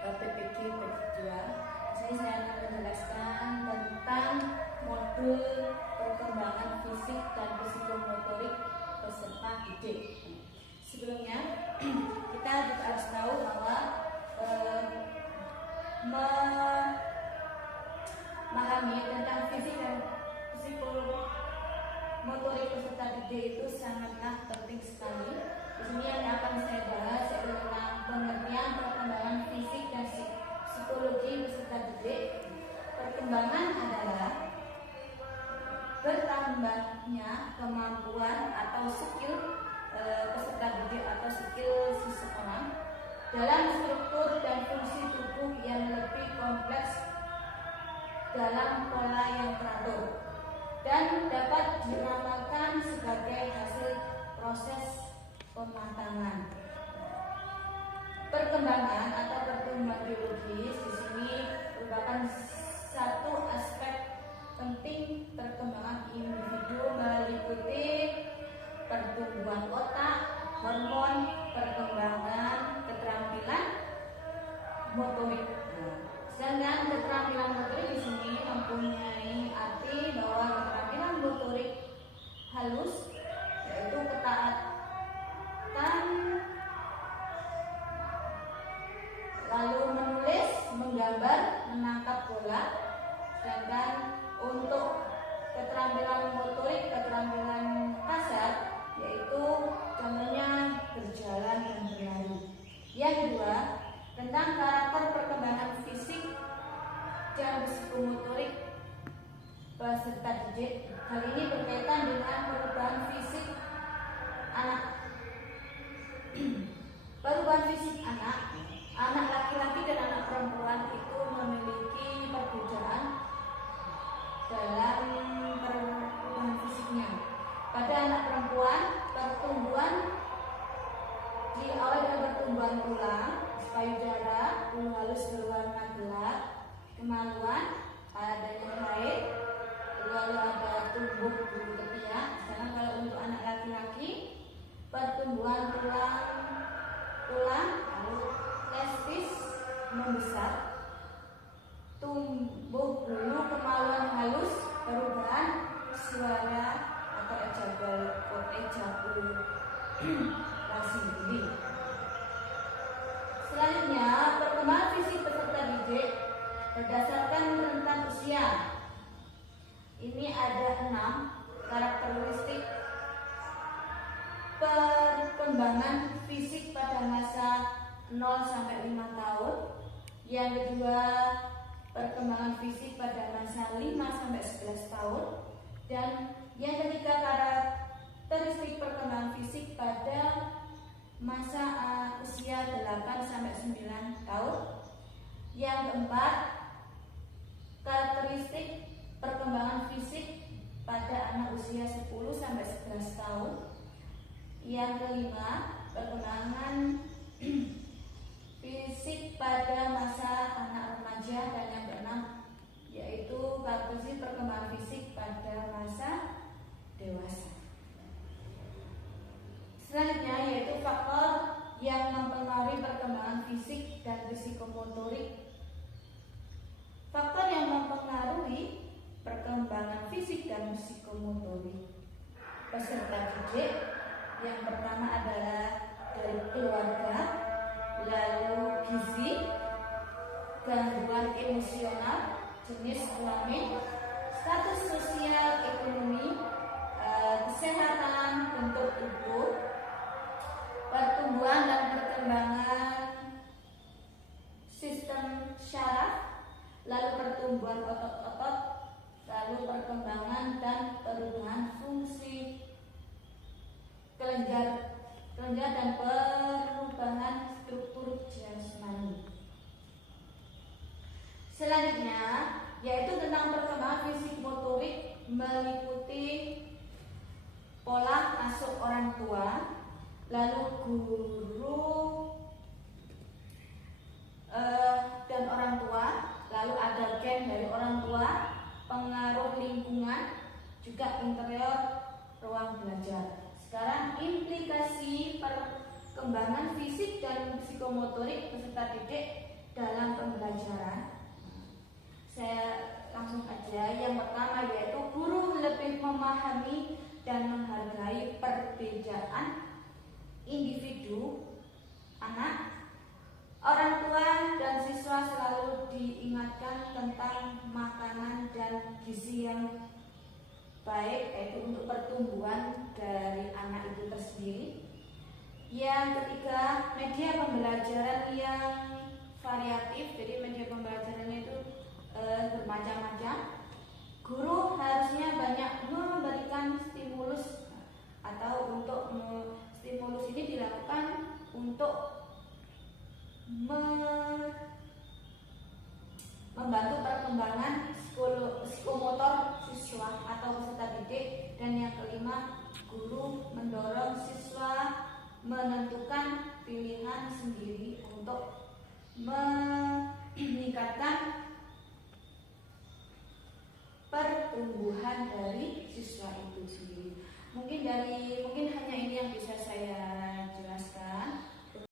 PPG PT2. Di sini saya akan menjelaskan tentang modul perkembangan fisik dan psikomotorik peserta didik. Sebelumnya kita juga harus tahu bahwa memahami tentang fisik dan psikomotorik peserta didik itu sangatlah penting sekali. Di sini yang akan saya bahas yaitu tentang pengertian perkembangan fisik dan psikologi peserta didik. Perkembangan adalah bertambahnya kemampuan atau skill peserta didik atau skill seseorang dalam struktur dan fungsi tubuh yang lebih kompleks dalam pola yang teratur dan dapat diramalkan sebagai hasil proses pematangan. Perkembangan atau pertumbuhan biologis di sini merupakan satu aspek penting perkembangan individu, meliputi pertumbuhan otak, hormon, perkembangan keterampilan motorik. Sedangkan keterampilan motorik di sini mempunyai arti bahwa keterampilan motorik halus yaitu ketaatan lalu menulis, menggambar, menangkap bola. Sedangkan untuk keterampilan motorik, keterampilan kasar yaitu contohnya berjalan dan berlari. Yang kedua, tentang karakter perkembangan fisik dan psikomotorik peserta didik. Hal ini berkaitan dengan perubahan fisik anak. Perubahan fisik anak laki-laki dan anak perempuan itu memiliki perbedaan dalam perubahan fisiknya. Pada anak perempuan, pertumbuhan diawali dengan pertumbuhan tulang, payudara, bulu halus berwarna gelap, kemaluan, adanya haid, lalu ada tumbuh bulu ketiak. Sedangkan kalau untuk anak laki-laki, pertumbuhan tulang, lalu testis membesar, tumbuh bulu kemaluan halus, perubahan suara atau ejakulasi. Selanjutnya, perkembangan fisik peserta didik berdasarkan rentang usia. Ini ada 6 karakteristik perkembangan fisik pada masa 0 sampai 5 tahun. Yang kedua, perkembangan fisik pada masa 5 sampai 11 tahun. Dan yang ketiga, karakteristik perkembangan fisik pada masa usia 8 sampai 9 tahun. Yang keempat, karakteristik perkembangan fisik pada anak usia 10 sampai 11 tahun. Yang kelima, perkembangan fisik pada masa anak remaja. Dan yang keenam yaitu karakteristik perkembangan fisik pada masa dewasa. Selanjutnya yaitu faktor yang mempengaruhi perkembangan fisik dan psikomotorik. Faktor yang mempengaruhi perkembangan fisik dan psikomotorik peserta didik yang pertama adalah dari keluarga, lalu gizi, gangguan emosional, jenis kelamin, status sosial ekonomi, kesehatan bentuk tubuh, pertumbuhan dan perkembangan sistem syaraf, lalu pertumbuhan otot-otot, lalu perkembangan dan perubahan fungsi kelenjar dan perubahan struktur jasmani. Selanjutnya yaitu tentang perkembangan fisik motorik, meliputi pola asuh orang tua, lalu guru dan orang tua, lalu ada gen dari orang tua, pengaruh lingkungan, juga interior ruang belajar. Sekarang implikasi perkembangan fisik dan psikomotorik peserta didik dalam pembelajaran. Saya langsung aja. Yang pertama yaitu guru lebih memahami dan menghargai perbedaan individu anak. Orang tua dan siswa selalu diingatkan tentang makanan dan gizi yang baik, yaitu untuk pertumbuhan dari anak itu tersendiri. Yang ketiga, media pembelajaran yang variatif. Jadi media pembelajarannya itu bermacam-macam. Guru harusnya banyak memberikan stimulus, atau untuk stimulus ini dilakukan untuk membantu perkembangan psikomotor siswa atau peserta didik. Dan yang kelima, guru mendorong siswa menentukan pilihan sendiri untuk meningkatkan pertumbuhan dari siswa itu sendiri. Mungkin hanya ini yang bisa saya jelaskan.